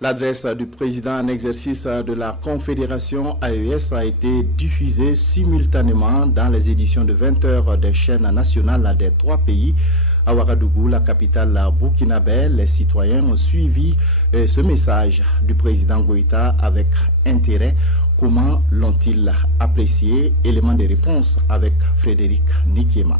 L'adresse du président en exercice de la Confédération AES a été diffusée simultanément dans les éditions de 20h des chaînes nationales des 3 pays. À Ouagadougou, la capitale burkinabé, les citoyens ont suivi ce message du président Goïta avec intérêt. Comment l'ont-ils apprécié? Élément de réponse avec Frédéric Nikiema.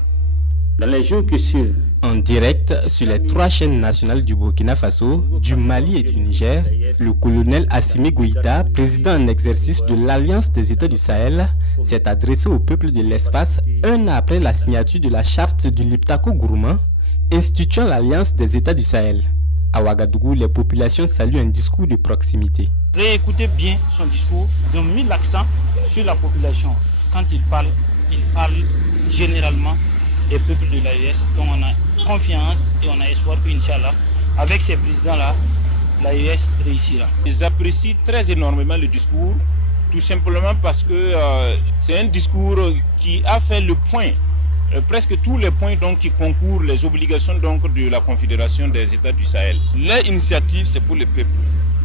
Dans les jours qui suivent, en direct sur les 3 chaînes nationales du Burkina Faso, du Mali et du Niger, le colonel Assimi Goïta, président en exercice de l'Alliance des États du Sahel, s'est adressé au peuple de l'espace un an après la signature de la charte du Liptako Gourma, instituant l'Alliance des États du Sahel. À Ouagadougou, les populations saluent un discours de proximité. Réécoutez bien son discours. Ils ont mis l'accent sur la population. Quand il parle généralement des peuples de l'AES, dont on a confiance et on a espoir qu'Inch'Allah, avec ces présidents-là, l'AES réussira. Ils apprécient très énormément le discours, tout simplement parce que c'est un discours qui a fait le point, presque tous les points donc, qui concourent les obligations donc, de la Confédération des États du Sahel. Leur initiative, c'est pour le peuple.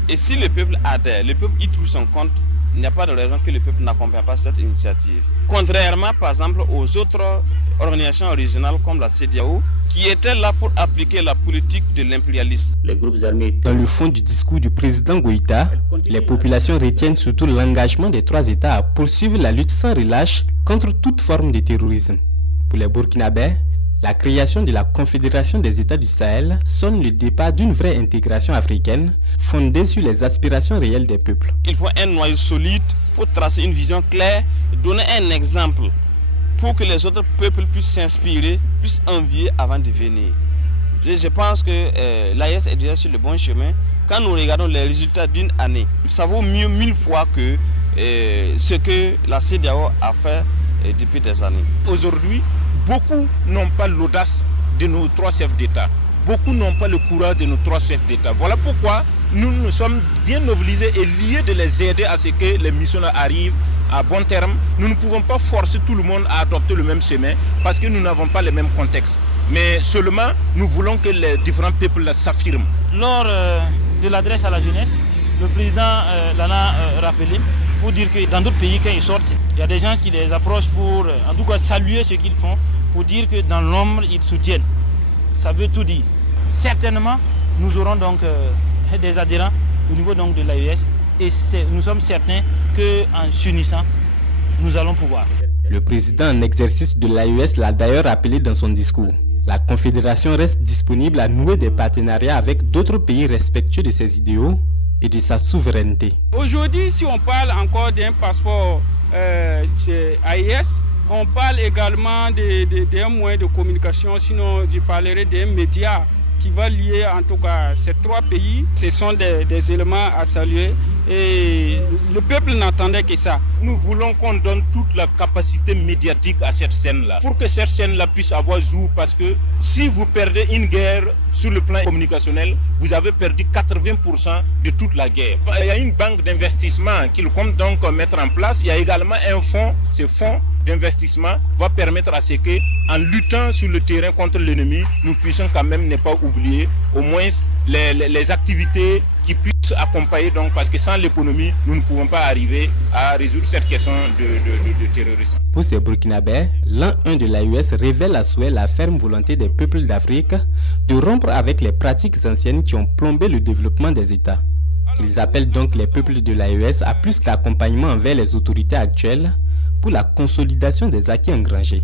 Et si le peuple adhère, le peuple y trouve son compte, il n'y a pas de raison que le peuple n'accompagne pas cette initiative. Contrairement, par exemple, aux autres organisations régionales comme la CEDEAO, qui étaient là pour appliquer la politique de l'impérialisme. Les groupes armés. Dans le fond du discours du président Goïta, les populations retiennent surtout l'engagement des 3 États à poursuivre la lutte sans relâche contre toute forme de terrorisme. Pour les Burkinabés, la création de la Confédération des États du Sahel sonne le départ d'une vraie intégration africaine fondée sur les aspirations réelles des peuples. Il faut un noyau solide pour tracer une vision claire, donner un exemple pour que les autres peuples puissent s'inspirer, puissent envier avant de venir. Je pense que l'AES est déjà sur le bon chemin. Quand nous regardons les résultats d'une année, ça vaut mieux 1000 fois que ce que la CEDEAO a fait depuis des années. Aujourd'hui, beaucoup n'ont pas l'audace de nos 3 chefs d'État. Beaucoup n'ont pas le courage de nos 3 chefs d'État. Voilà pourquoi nous sommes bien obligés et liés de les aider à ce que les missions arrivent à bon terme. Nous ne pouvons pas forcer tout le monde à adopter le même chemin parce que nous n'avons pas les mêmes contextes. Mais seulement, nous voulons que les différents peuples s'affirment. Lors de l'adresse à la jeunesse, le président l'en a rappelé pour dire que dans d'autres pays, quand ils sortent, il y a des gens qui les approchent pour, en tout cas, saluer ce qu'ils font, pour dire que dans l'ombre, ils soutiennent. Ça veut tout dire. Certainement, nous aurons donc des adhérents au niveau donc, de l'AES et nous sommes certains qu'en s'unissant, nous allons pouvoir. Le président en exercice de l'AES l'a d'ailleurs rappelé dans son discours. La Confédération reste disponible à nouer des partenariats avec d'autres pays respectueux de ses idéaux et de sa souveraineté. Aujourd'hui, si on parle encore d'un passeport AES, on parle également d'un moyen de communication, sinon je parlerai d'un média qui va lier en tout cas ces 3 pays. Ce sont des éléments à saluer et le peuple n'attendait que ça. Nous voulons qu'on donne toute la capacité médiatique à cette scène-là pour que cette scène-là puisse avoir jour parce que si vous perdez une guerre sur le plan communicationnel, vous avez perdu 80% de toute la guerre. Il y a une banque d'investissement qu'il compte donc mettre en place. Il y a également un fonds, ce fonds d'investissement va permettre à ce que, en luttant sur le terrain contre l'ennemi, nous puissions quand même ne pas oublier au moins les activités qui puissent accompagner, donc, parce que sans l'économie, nous ne pouvons pas arriver à résoudre cette question de terrorisme. Pour ces Burkinabés, l'an 1 de l'AES révèle à souhait la ferme volonté des peuples d'Afrique de rompre avec les pratiques anciennes qui ont plombé le développement des États. Ils appellent donc les peuples de l'AES à plus d'accompagnement envers les autorités actuelles pour la consolidation des acquis engrangés.